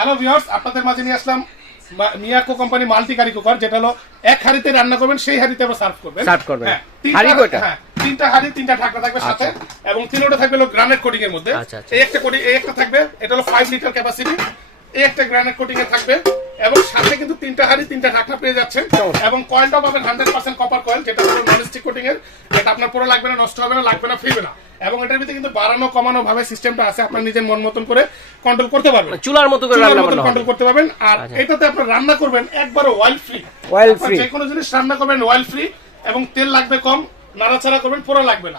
Hello viewers, আপনাদের মাঝে নিয়ে আসলাম Miyako company multi curry cooker, যেটা হলো এক হাঁড়িতে রান্না করবেন, সেই হাঁড়িতে আবার সার্ভ করবেন। হ্যাঁ, হাঁড়ি কয়টা? হ্যাঁ, তিনটা হাঁড়ি, তিনটা ঢাকনা থাকবে সাথে, এবং তিনটা থাকবে হলো গ্রানাইট কোটিং এর মধ্যে। এই একটা কোটিং, এই একটা থাকবে, এটা হলো 5 লিটার ক্যাপাসিটি। এই একটা গ্রানাইট কোটিং এ থাকবে, এবং সাথে কিন্তু তিনটা হাঁড়ি, তিনটা ঢাকনা পেয়ে যাচ্ছেন, এবং কয়েলটা পাবেন 100% কপার কয়েল, যেটা হলো নন স্টিক কোটিং এর। এটা আপনার পুরো লাগবে না, নষ্ট হবে না, লাগবে না, ফিরবে না। এবং এটার ভিতরে কিন্তু বাড়ানো কমানো ভাবে সিস্টেমটা আছে, আপনার নিজের মন মতন করে কন্ট্রোল করতে পারবেন, চুলার মতো করে কন্ট্রোল করতে পারবেন। আর এটাতে আপনার রান্না করবেন একবারে অয়েল ফ্রি, যে কোনো জিনিস রান্না করবেন অয়েল ফ্রি, এবং তেল লাগবে কম, নাড়াচাড়া করবেন, পুরো লাগবে না।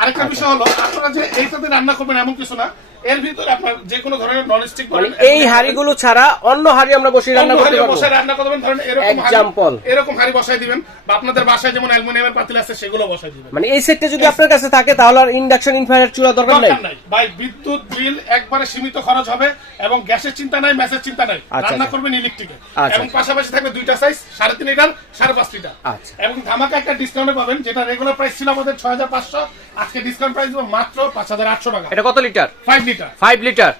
আরেকটা বিষয় হলো, আপনারা যে এইটাতে রান্না করবেন এমন কিছু না, এর ভিতরে আপনার যে কোনো ধরনের নন স্টিক বলেন, এই হাঁড়িগুলো ছাড়া অন্য হাঁড়ি আমরা বসে রান্না করতে পারবো। বসে রান্না করবেন, ধরেন এরকম হাঁড়ি বসাই দিবেন, বা আপনাদের বাসায় যেমন অ্যালুমিনিয়ামের পাতিল আছে সেগুলো বসাই দিবেন। মানে এই সেটটা যদি আপনার কাছে থাকে তাহলে আর ইন্ডাকশন ইনফ্রারেড চুলা দরকার নাই ভাই। বিদ্যুৎ বিল একবারে সীমিত খরচ হবে, এবং গ্যাসের চিন্তা নাই, ম্যাসের চিন্তা নাই, রান্না করবেন ইলেকট্রিকে। এবং পাশাপাশি থাকবে দুইটা সাইজ, 3.5 লিটার, 5.5 লিটার। এবং ধামাকা একটা ডিসকাউন্টে পাবেন, যেটা রেগুলার প্রাইস ছিল আমাদের 6500, আজকে ডিসকাউন্ট প্রাইস দিব মাত্র 5800 টাকা। এটা কত লিটার? 5 লিটার। 5 লিটার।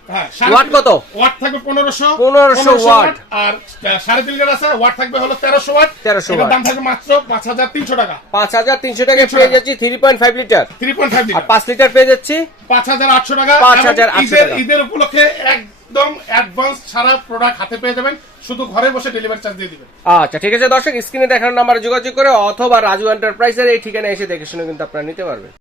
ওয়াট কত? ওয়াট থাকবে 1500 ওয়াট। আর 3.5 লিটার আছে, ওয়াট থাকবে হলো 1300 ওয়াট। এর দাম থাকবে মাত্র 5300 টাকা। 5300 টাকা পেয়ে যাচ্ছি 3.5 লিটার। 3.5 লিটার। আর 5 লিটার পেয়ে যাচ্ছি 5800 টাকা। 5800 টাকা। ঈদের উপলক্ষে একদম অ্যাডভান্স ছাড়া প্রোডাক্ট হাতে পেয়ে যাবেন, শুধু ঘরে বসে ডেলিভারি চার্জ দিয়ে দিবেন। আচ্ছা ঠিক আছে দর্শক, স্ক্রিনে দেখানো নাম্বারে যোগাযোগ করে অথবা রাজু এন্টারপ্রাইজের এই ঠিকানায় এসে দেখে শুনে কিন্তু আপনারা নিতে পারবেন।